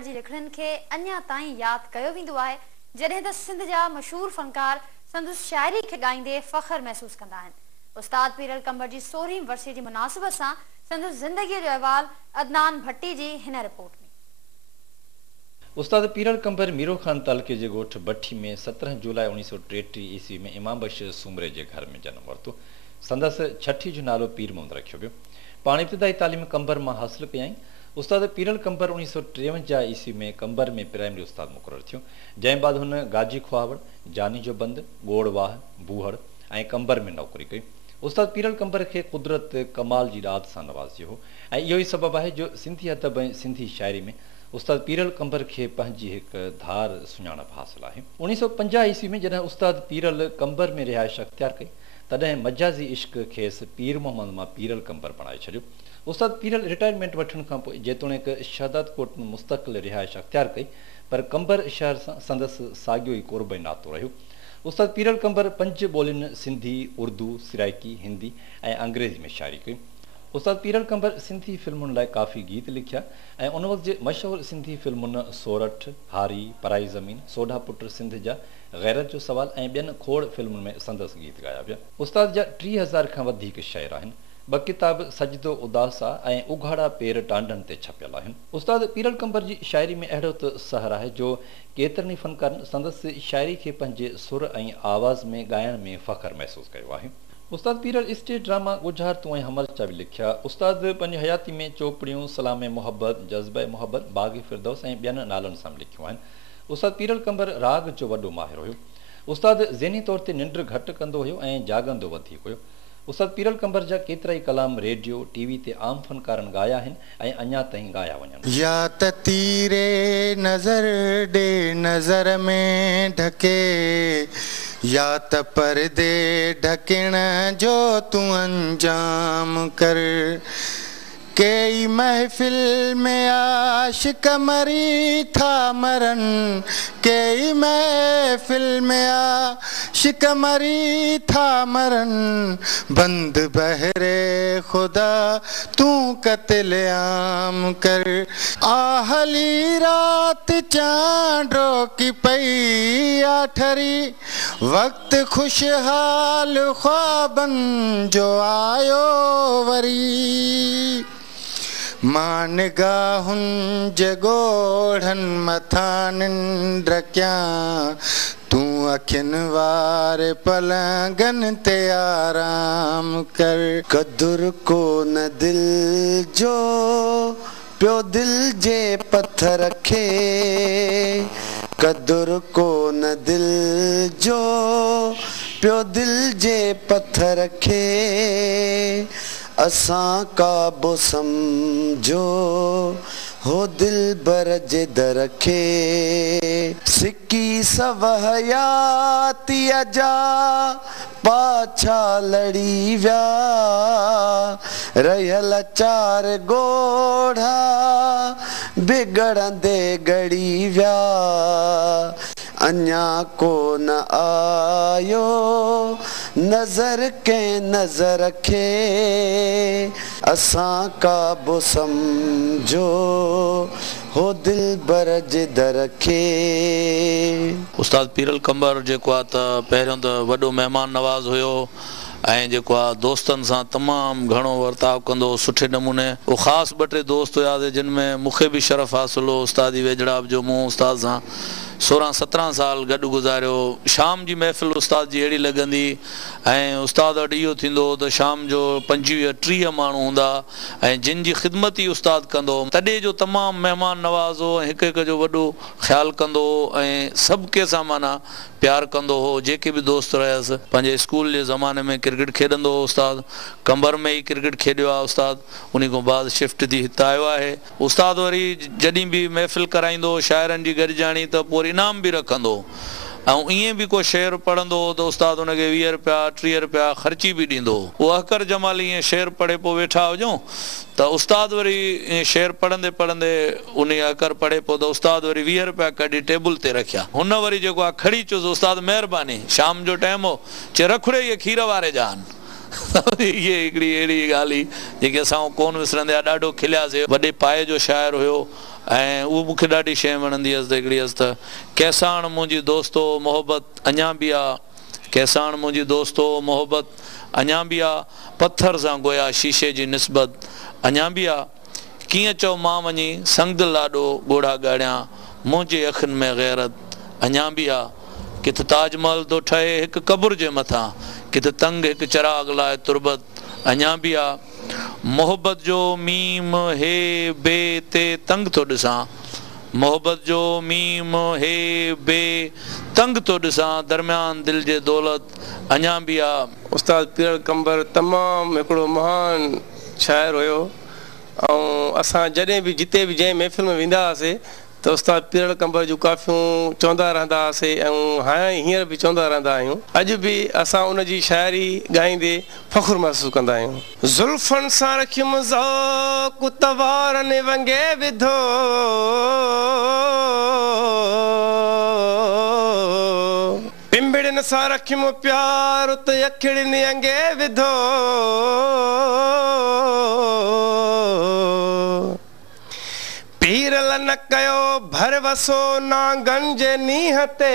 जी लिखड़न के अन्या ताईं याद कयो विंदो आहे जॾहिं त सिंध जा मशहूर फनकार संदसि शायरी खे ॻाईंदे फ़ख्र महसूस कंदा आहिनि। उस्ताद पीरल कंबर जी 16वीं वर्सी जी मुनासिबत सां संदसि ज़िंदगीअ जो अहवाल अदनान भट्टी जी हिन रिपोर्ट में। उस्ताद पीरल कंबर मीरो खान तालुके जे ॻोठ भट्टी में 17 जुलाई 1933 ईस्वी में इमाम बख्श सूमरे जे घर में जनम वरितो। संदसि छठी जो नालो पीर मोहम्मद रखियो वियो। पाण इब्तिदाई तालीम कंबर मां हासिल कयाईं। उस्ताद पीरल कंबर 1953 ईस्वी में कंबर में प्राइमरी उस्ताद मुक़ररु थियो, जंहिं बाद हुन गाजी खुआवड़, जानी जो बंद, गोड़वाह, बूहड़ ऐं कंबर में नौकरी कई। उस्ताद पीरल कंबर खे कुदरत कमाल जी ॾात सां नवाज़ियो हो ऐं इहो ई सबबु आहे जो सिंधी अदब ऐं सिंधी शाइरी में उस्ताद पीरल कंबर खे पंहिंजी हिकु धार सुञाणप हासिल आहे। 1950 ईस्वी में जॾहिं उस्ताद पीरल कंबर में रिहाइश अख़्तियार कई तॾहिं मजाज़ी इश्क खेसि पीर मोहम्मद मां पीरल कंबर बणाए छॾियो। उस्ताद पीरल रिटायरमेंट वठण खां पोइ जेतोणीकि शहादत कोट में मुस्तक़िल रिहाइश अख़्तियार कई, पर कंबर शहर सां संदसि साॻियो ई क़ुर्ब नातो रहियो। उस्ताद पीरल कंबर 5 ॿोलियुनि सिंधी, उर्दू, सिराइकी, हिंदी ऐं अंग्रेज़ी में शाइरी कई। उस्ताद पीरल कंबर सिंधी फिल्मुनि लाइ काफ़ी गीत लिखिया ऐं उन वक़्त जे मशहूरु सिंधी फिल्मुनि सोरठ, हारी, पराई ज़मीन, सोढा पुट सिंध जा, गैरत जो सवाल ऐं ॿियनि खोड़ फिल्मुनि में संदसि गीत ॻाया विया। उस्ताद जा 30,000 खां वधीक शाइर आहिनि। 2 किताब सजदो उदासा ऐं उघाड़ा पेर टांडनि ते छपियल आहिनि। उस्ताद पीरल कंबर जी शाइरी में अहिड़ो त सहर आहे जो केतिरनि ई फनकारनि संदसि शाइरी खे पंहिंजे सुर ऐं आवाज़ में ॻाइण में फ़ख्र महसूस कयो आहे। उस्ताद पीरल स्टेज ड्रामा गुजहार तूं ऐं हमल चा बि लिखिया। उस्ताद पंहिंजी हयाती में चोपड़ियूं, सलाम मोहब्बत, जज़्बा मोहब्बत, बाग़ फिरदौस ऐं ॿियनि नालनि सां लिखियूं आहिनि। उस्ताद पीरल कंबर राग जो वॾो माहिर हुयो। उस्ताद ज़हनी तौर ते निंड घटि कंदो हुयो ऐं जाॻंदो वधीक हुयो। उस्ताद पीरल कंबर जा केतिरा ई कलाम रेडियो, टीवी ते आम फनकारनि ॻाया आहिनि ऐं अञा ताईं ॻाया वञनि। या त तीरे नज़र ॾे नज़र में ढके, या त परदे ढकण जो तूं अंजाम कर। कई महफिल में आशिक मरी था मरन, कई महफिल में आशिक मरी था मरन। बंद बहरे खुदा तू कत्ल आम कर। आहली रात चांडो की पई आठरी, वक्त खुशहाल ख्वाबन जो आयो वरी। मां निगाहुनि जे ॻोढ़नि मथां निंड कयां, तूं अखियुनि वारे पलंगनि ते आराम कर। क़दुरु कोन दिल जो पियो दिल जे पत्थर खे, क़दुरु कोन दिल जो पियो दिल जे पत्थर खे। असां काबो समझो हो दिल बर जे दर खे। सिकी सवहयातीअ जा पाछा लड़ी विया, रहियल 4 ॻोढ़ा बिगड़ंदे गड़ी विया। अञा कोन आयो नज़र कंहिं नज़र खे, असां काबो समझो हो दिल बर जे दर खे। उस्ताद पीरल कंबर जेको आहे त पहिरियों त वॾो महिमान नवाज़ हुयो ऐं जेको आहे दोस्तनि सां तमामु घणो वर्ताव कंदो सुठे नमूने। उहो ख़ासि 2-3 दोस्त हुयासीं जिन में मूंखे बि शरफ़ हासिल हो उस्तादी वेझड़ाप जो। मूं उस्ताद सां 16-17 साल गॾु गुज़ारियो। शाम जी महफ़िल उस्ताद जी अहिड़ी लॻंदी ऐं उस्ताद वटि इहो थींदो त शाम जो 25-30 माण्हू हूंदा ऐं जिन जी ख़िदमत ई उस्ताद कंदो। तॾहिं जो तमामु महिमान नवाज़ हो ऐं हिक जो वॾो ख़्यालु कंदो हो ऐं सभु कंहिंसां माना प्यारु कंदो हो। जेके बि दोस्त रहियसि पंहिंजे स्कूल जे ज़माने में क्रिकेट खेॾंदो हो उस्ताद, कंबर में ई क्रिकेट खेॾियो आहे उस्ताद। उन खां बाद शिफ्ट थी हिते आयो आहे। उस्ताद वरी जॾहिं बि महफ़िल कराईंदो शाइरनि जी गॾिजाणी त पोइ इनाम बि रखंदो ऐं ईअं बि को शेर पढ़ंदो त उस्ताद हुनखे 20 रुपया 30 रुपया ख़र्ची बि ॾींदो। उहो अहकर जमाली ईअं शेर पढ़े पोइ वेठा हुजूं त उस्ताद वरी शेर पढ़ंदे पढ़ंदे उन अहकर पढ़े पोइ त उस्ताद वरी 20 रुपया कढी टेबल ते रखिया। हुन वरी जेको आहे खड़ी चुसि उस्ताद महिरबानी, शाम जो टाइम हो, चए रखुड़े इहे खीर वारे जा आहिनि। इहे हिकिड़ी अहिड़ी ॻाल्हि हुई जेके असां कोन विसरंदे। ॾाढो खिलियासीं। वॾे पाए जो शाइर हुयो ऐं उहो मूंखे ॾाढी शइ वणंदी हुअसि त हिकिड़ी हुअसि त कैसाण मुंहिंजी दोस्तो मोहबत अञा बि आहे, कैसाण मुंहिंजी दोस्तो मोहबत अञा बि आहे, पथर सां गोया शीशे जी निस्बत अञा बि आहे, कीअं चओ मां वञी संग लाॾो ॻोढ़ा ॻाढ़ियां, मुंहिंजे अखियुनि में गैरत अञा बि आहे, किथे ताजमहल थो ठहे हिकु क़ब्र जे मथां, किथे तंग हिकु चिराग लाइ तुरबत अञा बि आहे, मोहबत जो मीम हे बे ते तंग थो ॾिसां, मोहबत जो मीम हे बे तंग थो ॾिसां, दरमियान दिलि जे दौलत अञा बि आहे। उस्ताद पीरल कंबर तमामु हिकिड़ो महान शाइर हुयो ऐं असां जॾहिं बि जिते बि जंहिं महफ़िल में वेंदा हुआसीं त उस्ताद पीरल कंबर जूं काफ़ियूं चवंदा रहंदा हुआसीं ऐं हाणे हींअर बि चवंदा रहंदा आहियूं। अॼु बि असां उनजी शाइरी ॻाईंदे फ़ख़ुरु महसूसु कंदा आहियूं। ज़ुल्फ़नि सां रखियुमि ज़ौक़ तवारनि वंगे विधो, पिंबड़नि सां रखियुमि प्यार त अखिड़ियुनि अंगे विधो, पीरल न कयो भर वसो नांगन जे नीह ते,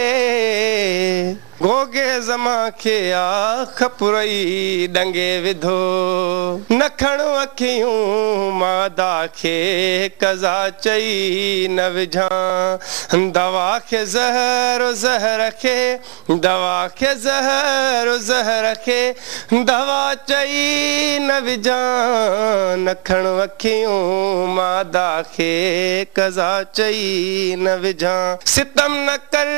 गोगे ज़मा खे आख पुरई डंगे विधो, न खणो अखियूं मादा खे कज़ा चई न विझां, दवा खे ज़हर ज़हर खे, दवा खे ज़हर ज़हर खे, दवा चई न विझां, न खणो अखियूं मादा खे कज़ा चई न विझां, सितम न कर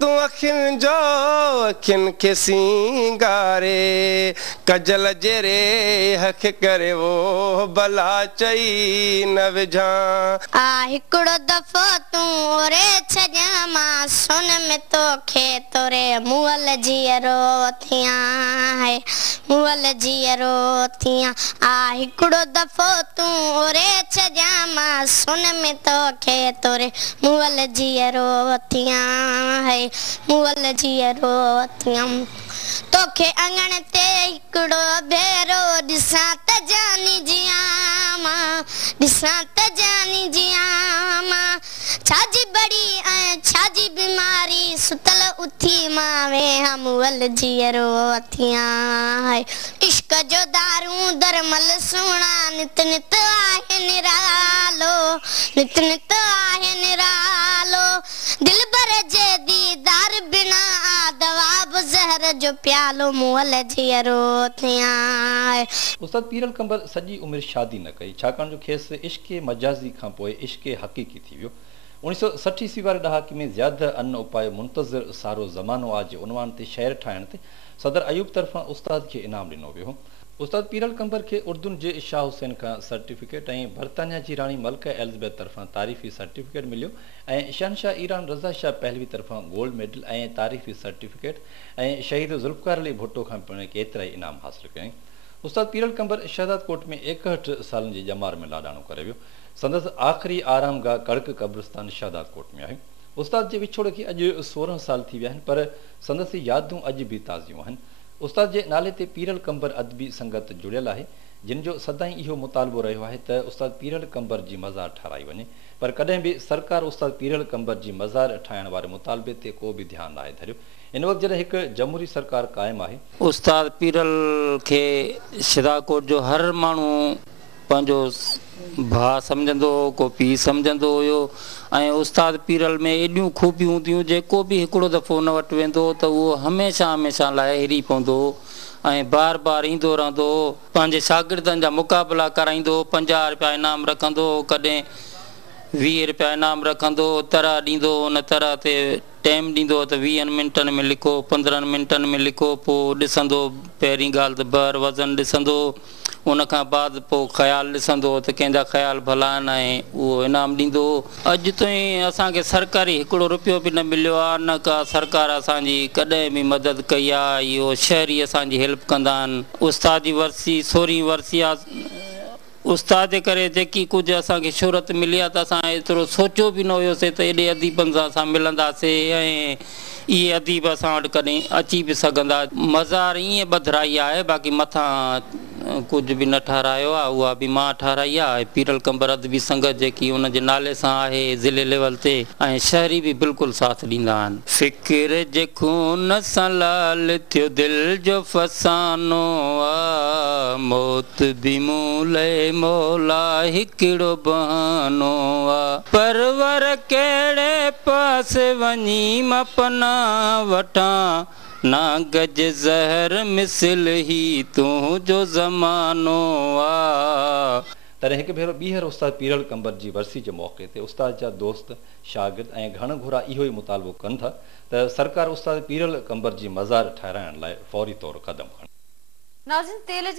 तूं अखियुनि जो अखियुनि खे सिंगारे, कजल जेरे हख करे वो भला चई न विझां, आ हिकिड़ो दफ़ो तूं ओरे छॾियां मां सुन में तोखे तोरे मुअल जीअरो थियां है, मुअल जीअरो थियां, आ हिकिड़ो दफ़ो तूं ओरे छॾियां मां सुन में तोखे तोरे मुअल जीअरो थियां है, मुअल जीअरो थियां, तोखे अंगण ते हिकिड़ो भेरो ॾिसां त जानी जियां मां, ॾिसां त जानी जियां मां, छाजी बड़ी ऐं छाजी बीमारी सुतल उथी मां वेहां मुअल जीअरो थियां है, इश्क जो दारू दरमल सुहिणा नित नित आहे निरालो, नित नित आहे निरालो, दिल भर जे दीदार बिना दवा बि ज़हर जो प्यालो मुअल जीअरो थियां। उस्ताद पीरल कंबर सॼी उमिरि शादी न कई, छाकाणि जो खेसि इश्क मजाज़ी खां पोइ इश्क हक़ीक़ी थी वियो। 1960 ईस्वी वारे ॾहाके में ज़्यादा अन्न उपाय मुंतज़र सारो ज़मानो आहे जे उनवान ते शहर ठाहिण ते सदर अयूब तरफ़ां उस्ताद खे इनाम ॾिनो वियो हो। उस्ताद पीरल कंबर खे उर्दुन जे शाह हुसैन खां सर्टिफिकेट ऐं बर्तानिया जी राणी मलका एलिज़ाबेथ तरफ़ां तारीफ़ी सर्टिफिकेट मिलियो ऐं शहनशाह ईरान रज़ा शाह पहलवी तरफ़ां गोल्ड मेडल ऐं तारीफ़ी सर्टिफिकेट ऐं शहीद ज़ुल्फ़कार अली भुट्टो खां पिण केतिरा ई इनाम हासिल कयईं। उस्ताद पीरल कंबर शहदाद कोट में 61 सालनि जी ॼमार में लाॾाणो करे वियो। संदसि आख़िरी आरामगाह कड़क कब्रिस्तान शहदाद कोट में आहे। उस्ताद जे विछोड़ खे अॼु 16 साल थी विया आहिनि, पर संदसि यादूं अॼु बि ताज़ियूं आहिनि। उस्ताद जे नाले ते पीरल कंबर अदबी संगत जुड़ियल आहे, जिन जो सदाईं इहो मुतालबो रहियो आहे त उस्ताद पीरल कंबर जी मज़ार ठाराई वञे, पर कॾहिं बि सरकार उस्ताद पीरल कंबर जी मज़ार ठाहिण वारे मुतालबे ते को बि ध्यानु नाहे धरियो। इन वक़्तु जॾहिं हिकु जमहूरी सरकार क़ाइमु आहे, उस्ताद पीरल खे शिदाकोट जो हर माण्हू पंहिंजो भाउ सम्झंदो हो, को पीउ सम्झंदो हुयो ऐं उस्ताद पीरल में एॾियूं खूबियूं हूंदियूं, जेको बि हिकिड़ो दफ़ो उन वटि वेंदो त उहो हमेशह हमेशह लाइ हिरी पवंदो ऐं बार बार ईंदो रहंदो, पंहिंजे शागिर्दनि जा मुक़ाबिला कराईंदो, 50 रुपया इनाम रखंदो, कॾहिं 20 रुपया इनाम रखंदो, तरह ॾींदो, उन तरह ते टाइम ॾींदो त 20 मिंटनि में लिखो, 15 मिंटनि में लिखो, पोइ ॾिसंदो पहिरीं ॻाल्हि त बर वज़न ॾिसंदो, उनखां बाद पोइ ख़्यालु ॾिसंदो त कंहिंजा ख़्याल भला आहिनि ऐं उहो इनाम ॾींदो। अॼु ताईं असांखे सरकारी हिकिड़ो रुपयो बि न मिलियो आहे, न का सरकार असांजी कॾहिं बि मदद कई आहे, इहो शहरी असांजी हेल्प कंदा आहिनि। उस्ताद जी वरसी 16वीं वरसी आहे, उस्ताद जे करे जेकी कुझु असांखे शोहरत मिली आहे त असां एतिरो सोचियो बि न हुयोसीं त एॾे अदीबनि सां असां मिलंदासीं ऐं इहे अदीब असां वटि कॾहिं अची बि सघंदा। मज़ार ईअं ॿधराई आहे, बाक़ी मथां कुझु बि न ठारायो आहे, उहा बि मां ठाराई आहे। पीरल कंबर अदबी संगत जेकी उन जे नाले सां आहे ज़िले लेवल ते, ऐं शहरी बि बिल्कुलु साथ ॾींदा आहिनि। फ़िक्र जे खून सां लाल थियो दिलि जो फसानो आहे, मौत बि मूं लए मौला हिकिड़ो बहानो आहे। परवर कहिड़े पासे वञी मां पनाह वठां, ना गज ज़हर मिसल ही तूं जो ज़मानो आहे। तॾहिं हिकु भेरो ॿीहर उस्ताद पीरल कंबर जी वरसी जे मौक़े ते उस्ताद जा दोस्त शागिर्द ऐं घण घुरा इहो ई मुतालबो कनि था त सरकार उस्ताद पीरल कंबर जी मज़ार ठाहिराइण लाइ फौरी तौरु क़दम खणे। नाज़रीन, तेल जे